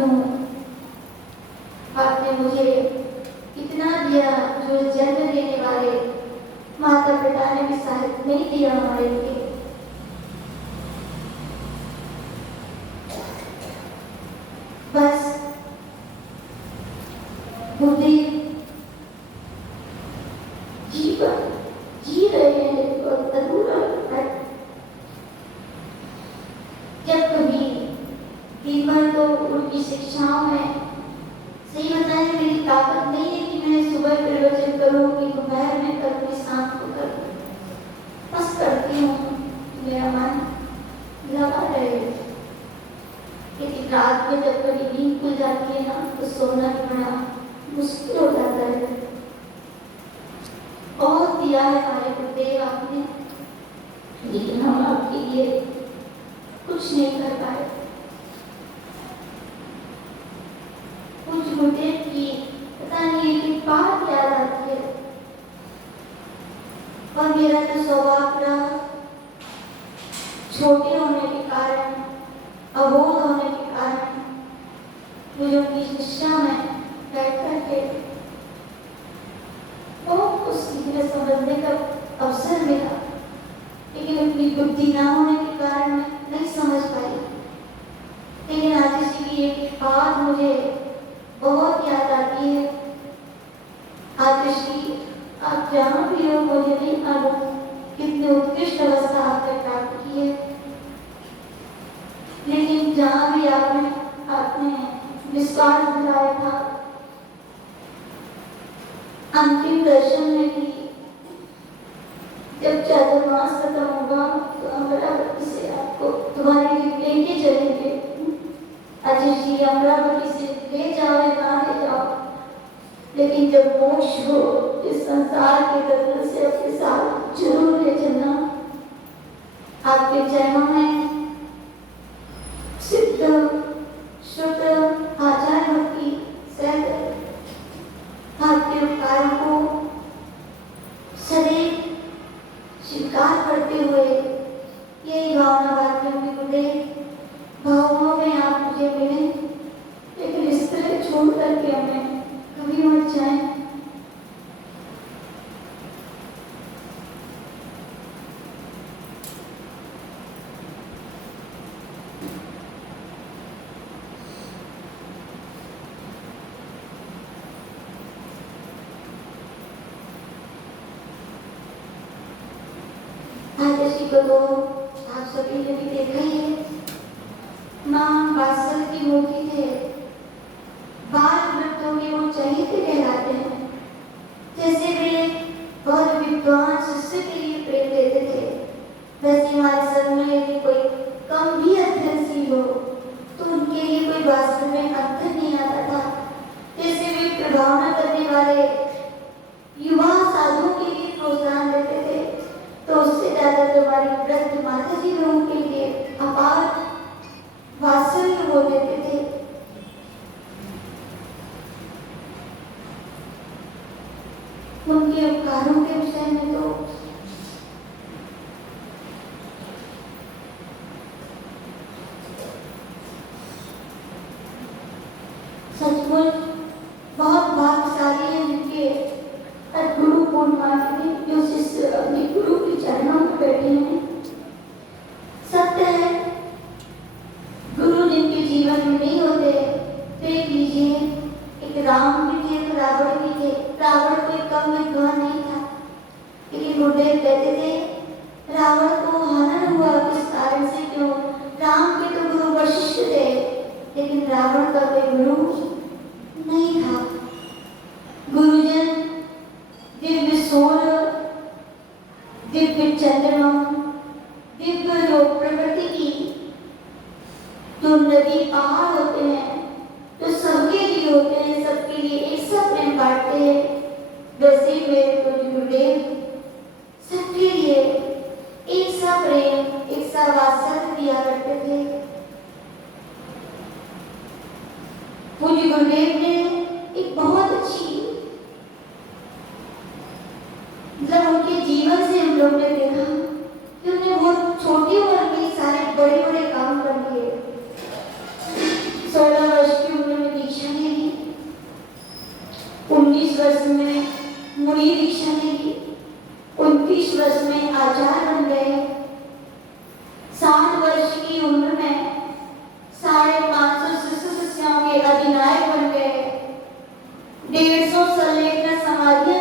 क्यों? आपने मुझे इतना दिया जो जन्म देने वाले माता पिता ने भी शायद नहीं दिया हमारे लिए। बस बुद्धि जीवन जी रहे हैं और अधूरा है। जब कभी दिन तो उनकी शिक्षाओं में सही बताए मेरी ताकत नहीं है कि मैं सुबह प्रवचन करूँ कि दोपहर में करूँ कि शाम को करूँ, बस करती हूँ, मेरा मन लगा रहे। लेकिन रात में जब कभी नींद खुल जाती है ना तो सोना बड़ा मुश्किल हो जाता है। बहुत दिया है हमारे गुरुदेव आपने, लेकिन हम आपके लिए कुछ नहीं कर पाए। कुछ गुरुदेव की पता नहीं एक बात याद आती है और मेरा तो स्वभाव रहा छोटे होने के कारण, अबोध होने के कारण मुझे उनकी शिक्षा में बैठ करके बहुत कुछ सीखने समझने का अवसर मिला, लेकिन अपनी बुद्धि ना होने के कारण मैं नहीं समझ पाई। लेकिन आज की एक बात मुझे बहुत याद आती है। आतिशी, आप जहाँ भी हो मुझे नहीं मालूम कितनी उत्कृष्ट अवस्था आपने प्राप्त की है, लेकिन जहाँ भी आपने विश्वास दिलाया था, अंतिम दर्शन में भी जब चातुर्मास खत्म होगा तो अमरावती से आपको तुम्हारे लिए लेके चलेंगे। आतिशी, अमरावती से ले जाओ या ना ले जाओ, लेकिन जब मोक्ष हो इस संसार के दर्द से अपने साथ जरूर ले चलना। आपके चरणों में सिद्ध शुद्ध आचार्य भक्ति सहित आपके उपकारों को सदैव स्वीकार करते हुए यही भावना वाक्यों के गुरुदेव, भावों में आप मुझे मिले, लेकिन इस तरह छोड़ करके हमें कभी मत जाए। आतिशी को तो आप सभी ने भी देखा ही है, माँ वात्सल की मूर्ति थे, बाल वृत्तों के वो चरित्र कहलाते हैं। जैसे वे बहुत विद्वान शिष्य के लिए प्रेम देते थे, वैसे हमारे सब में यदि कोई कम भी अध्ययनशील हो तो उनके लिए कोई वास्तव में अध्ययन नहीं आता था। जैसे वे प्रभावना करने वाले युवा साधुओं के लिए प्रोत्साहन देते थे, तो उससे ज्यादा तो हमारी वृद्ध माता जी लोगों के लिए अपार वात्सल्य हो देते थे। उनके उपकारों के विषय में तो सचमुच बहुत भाग्यशाली है जिनके गुरु पूर्णिमा के दिन जो शिष्य अपने गुरु के चरणों में बैठे हैं। सत्य है, गुरु जिनके जीवन में नहीं होते, देख लीजिए, एक राम भी थे, एक रावण भी थे। रावण कोई कम विद्वान नहीं था, लेकिन गुरुदेव कहते थे रावण को हनन हुआ किस कारण से, क्यों? राम के तो गुरु वशिष्ठ थे, लेकिन रावण का कोई गुरु नहीं था। गुरुजन दिव्य सूर्य, दिव्य चंद्रमा, दिव्य जो प्रकृति की जो नदी पहाड़ होते हैं, जो सबके लिए होते हैं, सबके लिए एक सा प्रेम बांटते हैं, वैसे ही मेरे गुरुदेव सबके लिए एक सा प्रेम, एक सा वात्सल्य दिया करते थे। पूज्य गुरुदेव ने एक बहुत अच्छी, मतलब उनके जीवन से हम लोग ने देखा कि उन्हें बहुत छोटी उम्र में सारे बड़े बड़े काम कर दिए। 16 वर्ष की 19 वर्ष में मुनि दीक्षा ने ली, 29 वर्ष में आचार्य बन गए। 60 वर्ष की उम्र में 550 शिष्य शिष्यों के अधिनायक बन गए। 150 से लेकर समाधियां